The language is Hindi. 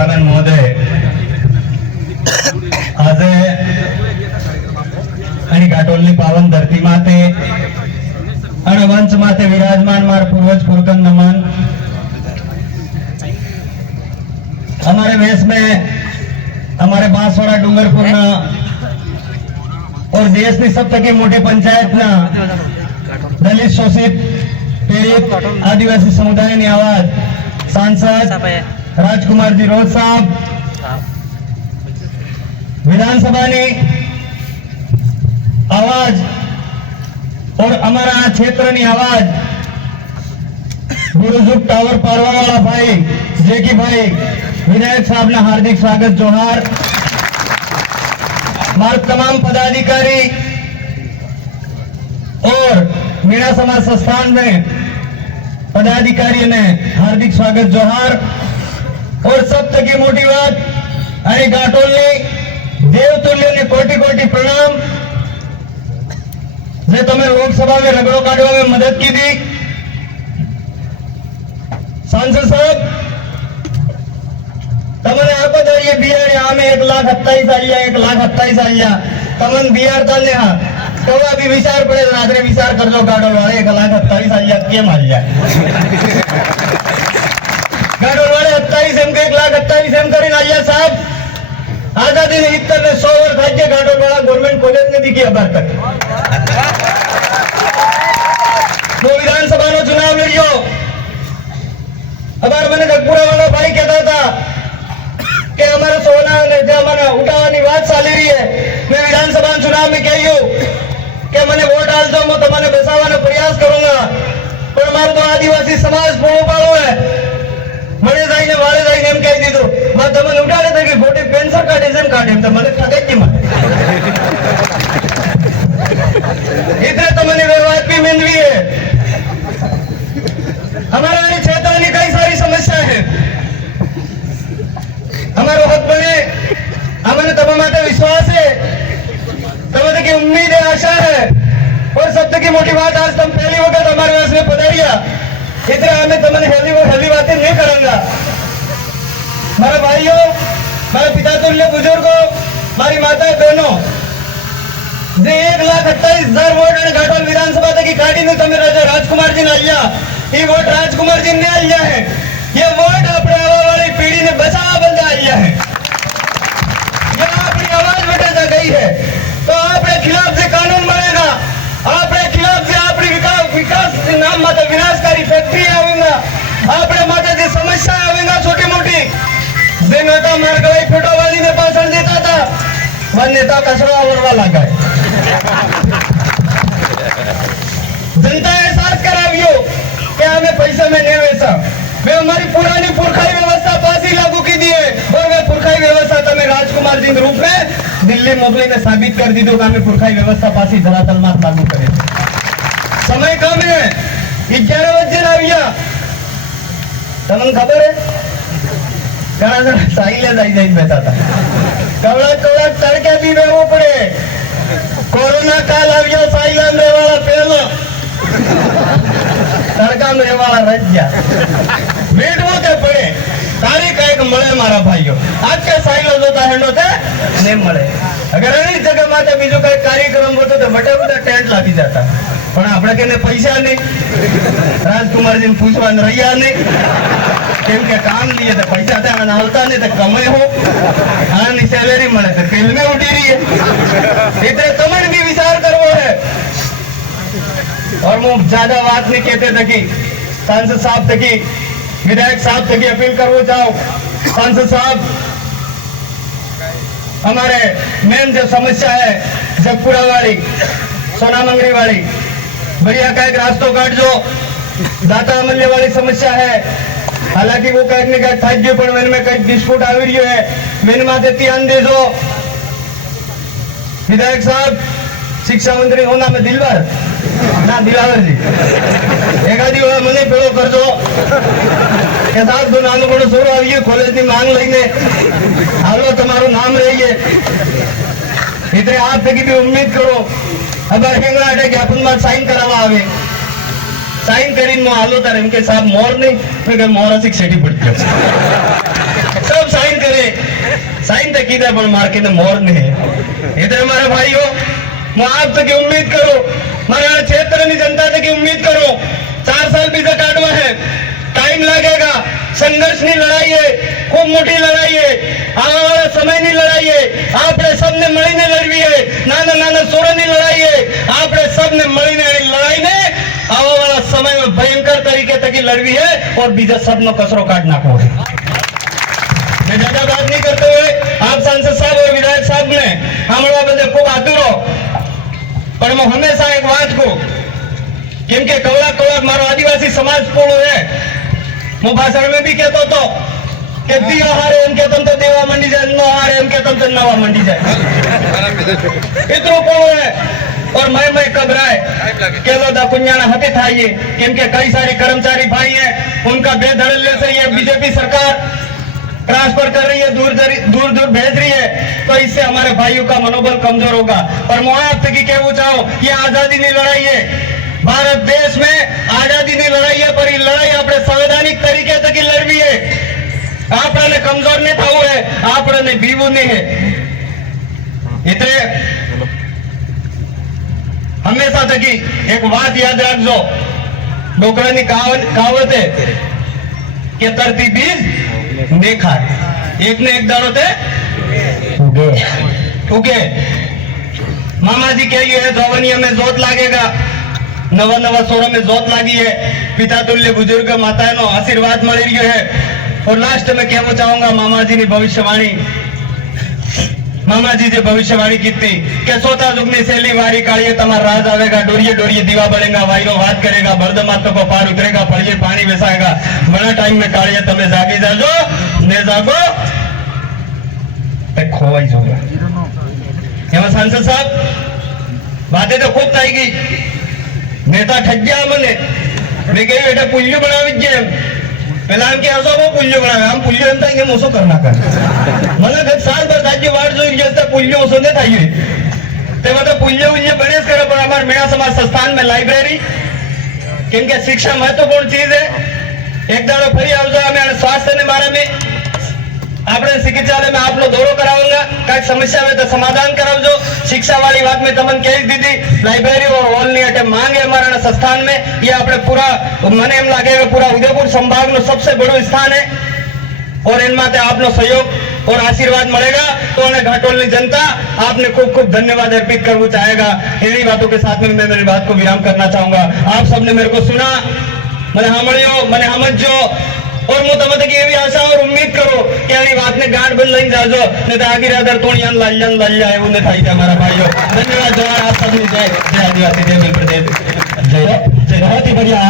गजानन महोदय आज आणि घाटोलनी पावन धरती माते અને વંશ માથે વિરાજમાન માર પૂર્વज पुरखन नमन। हमारे वेश में हमारे बांसवाड़ा डूंगरपुर ना और देश की सब तक मोटे पंचायत ना दलित शोषित पीड़ित आदिवासी समुदाय की आवाज सांसद राजकुमार जी रोज साहब, विधानसभा की आवाज और हमारा क्षेत्र की आवाज गुरुजुग टावर पारवा वाला भाई जेकी भाई विधायक साहब ने हार्दिक स्वागत जोहार। मार तमाम पदाधिकारी और मीणा समाज संस्थान में पदाधिकारी ने हार्दिक स्वागत जोहार। और सब तक मोटी बात अरे घाटोलनी देवतुल्य ने कोटि कोटि प्रणाम जे तमे लोकसभा में रगड़ो काढ़वा में मदद की थी। सांसद साहब तमने आपको तो ये बिहार यहाँ में 1,28,000 तमन बिहार ताने हाँ तो अभी विचार पड़े रात्रे विचार कर लो गाड़ोल वाले 1,28,000 के मार जाए गाड़ोल वाले 28 एम के 1,28,000 एम करीन आलिया साहब आजादी ने इतर ने 100 वर्ष राज्य गाड़ोल वाला गवर्नमेंट कॉलेज ने दी की अब तक वो विधानसभा नो चुनाव लड़ियो। अबार मैंने जगपुरा वाला भाई कहता था कि हमारा सोना ने जो हमारा उठावानी बात चाली रही है, मैं विधानसभा चुनाव में कही हूँ कि मैंने वोट डाल दो मैं तुम्हारे बसावाने प्रयास करूंगा पर हमारा तो आदिवासी समाज पोड़ो पाड़ो है मरे जाई ने वाले जाई ने हम कह दी तो मैं तुम्हें उठा लेते कि वोटे पेंशन का डिजाइन काटे तो मैंने ठगे की मत इतने तो मैंने व्यवहार भी मिलवी है। हमारे क्षेत्र में कई सारी समस्या है हमारे हक बने हमें तब हमारे विश्वास है तब की उम्मीद है आशा है और सब तक की मोटी बात आज तुम पहली वक्त हमारे पास में पधारिया इतने हमें तुमने हेली बातें नहीं करूंगा। हमारे भाइयों हमारे पिता तुल्य बुजुर्गों हमारी माता बहनों जे 1,28,000 वोट घाटोल विधानसभा तक की काटी ने तमे राजा राजकुमार जी ने आलिया ये वोट राजकुमार जी ने आलिया है ये वोट अपने आवा वाली पीढ़ी ने बचावा बंदा आलिया है ये अपनी आवाज बटा गई है तो आपके खिलाफ से कानून बनेगा आपके खिलाफ से अपनी विकास के नाम माता विनाशकारी फैक्ट्री आवेगा आपने माता जी समस्या आवेगा छोटी मोटी जे नेता मार्गवाई फोटोवाली ने भाषण देता था वह नेता कचरा आवरवा लगा है जनता एहसास करावियो कि हमें पैसे में नहीं वैसा वे हमारी पुरानी पुरखाई व्यवस्था पासी लागू की दी है और वे पुरखाई व्यवस्था तमें राजकुमार जी के रूप में दिल्ली मोगली ने साबित कर दी कि हमें पुरखाई व्यवस्था पासी धरातल में लागू करे। समय कम है 11 बजे आविया तमन खबर है घना जन साइले जाई बैठा था कवड़ा तड़के भी रहवो पड़े कोरोना काल आविया साइला में वाला पहला तड़का में वाला रज गया बेटवो ते पड़े तारीख एक मळे मारा भाईओ आज के साइलो जोता हेंडो ते नहीं मळे अगर एनी जगह माते बीजो कई कार्यक्रम होतो तो बटे बटे टेंट लागी जाता पण आपणे केने पैसा नहीं राजकुमार जी ने पूछवान रहिया नहीं केम के काम लिए तो पैसा ते हालता नहीं तो कमाई हो आनी सैलरी मळे तो फिल्में उठी रही है इतने तमन भी विचार करवो है। और मैं ज्यादा बात नहीं कहते थे कि सांसद साहब तक विधायक साहब तक अपील करो जाओ सांसद साहब हमारे मेन जो समस्या है जगपुरा वाली सोनामंगरी वाली बढ़िया का एक रास्तों काट जो दाता अमल्य वाली समस्या है हालांकि वो कहीं न कहीं थक गए पर में कई डिस्प्यूट आ रही है मेन माते ध्यान दे दो विधायक साहब शिक्षा मंत्री होना में दिलवर ना दिलावर जी एकादी વાર મને પેલો કરજો કે સાહેબ દો નાનો બડો સોરો આવી ગયો કોલેજ ની માંગ લઈને હાલો તમારું નામ રહીએ इतने आप तक भी उम्मीद करो अगर हेंगड़ा अटे के अपन बात साइन करावा आवे साइन करीन मो हालो तार इनके साहब मोर नहीं तो मोर सिक सेटी पड़ती सब साइन साइन तक कीधे पण मार के मोर ने इधर हमारे भाइयों मैं आप तक उम्मीद करो मारा क्षेत्र की जनता तक उम्मीद करो 4 साल बीजा काटवा है टाइम लगेगा संघर्ष ની લડાઈ है खूब मोटी लड़ाई है आने वाला समय ની लड़ाई है आपने सबने મળીને લડવી है નાના નાના સોરોની લડાઈ है आपने सबने મળીને લડાઈ ने आने वाला समय में भयंकर तरीके तक लड़वी है और बीजा सबनो कचरो काट नाखो है। मैं ज्यादा बात नहीं करते हुए आप सांसद साहब और विधायक साहब ने हमारा बदे खूब आतुरो पर मैं हमेशा एक बात को केम के कवड़ा कवड़ा मारो आदिवासी समाज पोलो है मैं भाषण में भी कहता तो कि दियो हारे एम के तुम तो देवा मंडी जाए नो हारे एम के तुम तो नवा मंडी जाए इतनो पोलो है और मैं कबराए केलो दा कुंजाना हते थाइए केम के कई सारे कर्मचारी भाई हैं उनका बेधड़ल्ले से ये बीजेपी सरकार ट्रांसफर कर रही है दूर दूर भेज रही है तो इससे हमारे भाइयों का मनोबल कमजोर होगा। पर मैं आप तक कहना चाहूं ये आजादी की लड़ाई है भारत देश में आजादी की लड़ाई है पर ये लड़ाई अपने संवैधानिक तरीके तक लड़वी है आपने कमजोर नहीं था है आपने बीवू नहीं है इतने हमेशा तक एक बात याद रखो डोकरा की कहावत है कि तरती बीज ने खाए एक ने एक दारो थे ठूके मामा जी कहिए है जोवनिया में जोत लागेगा नवा नवा सोरा में जोत लागी है पिता तुल्य बुजुर्ग माता नो आशीर्वाद मिल रही है। और लास्ट में कहना चाहूंगा मामा जी की भविष्यवाणी मामा जी ने भविष्यवाणी की थी कि सोता जुगनी शैली वारी कालिए तमार राज आवेगा डोरिये डोरिये दीवा बढ़ेगा वायरो बात करेगा बर्द मातो को पार उतरेगा पड़िए पानी बेसाएगा बड़ा टाइम में कालिए तमे जागी जाजो ने जागो ते खोवाई जोगा एवं सांसद साहब बातें तो खूब थाई गई नेता ठग गया मने मैं कही बेटा पुल्य बनावी जेम पहला हम के आजो वो पुल्य बनावे हम पुल्य हम ताई के मोसो करना कर મને ગત સાલ પર રાજ્ય વાડ જોઈ જતા પુલ્યો સોને થાય તે બધા પુલ્ય ઉલ્ય બનેસ કરે પણ અમાર મેણા समाज संस्थान में लाइब्रेरी केम के शिक्षा महत्वपूर्ण चीज है एक दाड़ो फरी आवजो અમે स्वास्थ्य ने बारे में આપણે चिकित्सालय में आपनो दौरो कराऊंगा कई समस्या में तो समाधान करावजो शिक्षा वाली बात में तमन कही दीदी लाइब्रेरी और हॉल नहीं हटे मांगे हमारा संस्थान में ये आपने पूरा मने एम लागेगा पूरा उदयपुर संभाग नो सबसे बड़ो स्थान है और इन माते आपनो सहयोग और आशीर्वाद मिलेगा तो उन्हें घाटोल की जनता आपने खूब खूब धन्यवाद अर्पित करना चाहेगा। इन्हीं बातों के साथ में मैं मेरी बात को विराम करना चाहूंगा। आप सबने मेरे को सुना मैंने हमड़ियो मैंने समझो और मु तब तक ये भी आशा और उम्मीद करो कि आनी बात ने गांठ बन लई जाजो ने तो आगे रादर तोणियान लाल्यन लाल्या है उन्हें थाई थे हमारा भाइयों धन्यवाद। जवान आप सबने जय जय आदिवासी जय मिल प्रदेश जय बहुत ही बढ़िया।